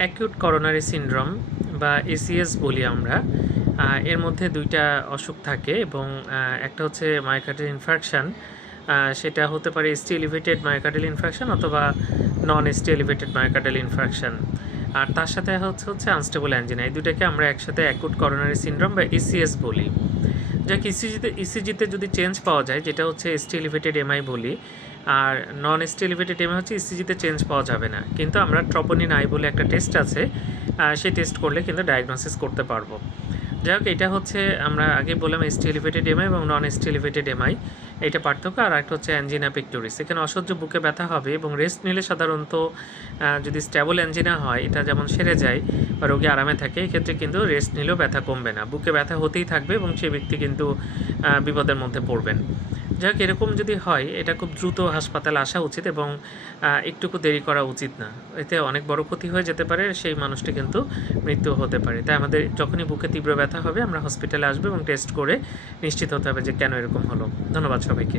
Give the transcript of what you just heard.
Acute coronary syndrome বা ACS বলি আমরা। এর মধ্যে ২ টা অসুখ থাকে এবং একটা হচ্ছে মায়োকার্ডিয়াল ইনফার্কশন। সেটা হতে পারে ST এলিভেটেড মায়োকার্ডিয়াল ইনফার্কশন অথবা নন ST এলিভেটেড মায়োকার্ডিয়াল ইনফার্কশন। আর তার সাথে হচ্ছে আনস্টেবল অ্যাঞ্জিনা। এই দুটাকে আমরা একসাথে অ্যাকিউট করোনারি সিনড্রোম বা এসিএস বলি। যাক ইসিজিতে যদি চেঞ্জ পাওয়া যায়, যেটা হচ্ছে ST এলিভেটেড এমআই বলি, আর নন ST এলিভেটেড এমআই হচ্ছে ইসিজিতে চেঞ্জ পাওয়া যাবে না, কিন্তু আমরা ট্রপোনিন আই বলে একটা টেস্ট আছে, সেই টেস্ট করলে কিন্তু ডায়াগনোসিস করতে পারবো। যাই হোক, এটা হচ্ছে আমরা আগে বললাম ST এলিভেটেড এমআই এবং নন ST এলিভেটেড এমআই, এটা পার্থক্য। আর একটা হচ্ছে অ্যাঞ্জিনা পেক্টোরিস। এখানে অসহ্য বুকে ব্যথা হবে এবং রেস্ট নিলে সাধারণত যদি স্ট্যাবল অ্যাঞ্জিনা হয়, এটা যেমন সেরে যায় বা রোগী আরামে থাকে, এক্ষেত্রে কিন্তু রেস্ট নিলেও ব্যথা কমবে না, বুকে ব্যথা হতেই থাকবে এবং সেই ব্যক্তি কিন্তু বিপদের মধ্যে পড়বেন। যাই হোক, এরকম যদি হয়, এটা খুব দ্রুত হাসপাতালে আসা উচিত এবং একটুকু দেরি করা উচিত না। এতে অনেক বড় ক্ষতি হয়ে যেতে পারে, সেই মানুষটি কিন্তু মৃত্যু হতে পারে। তাই আমাদের যখনই বুকে তীব্র ব্যথা হবে, আমরা হসপিটালে আসবো এবং টেস্ট করে নিশ্চিত হতে হবে যে কেন এরকম হলো। ধন্যবাদ সবাইকে।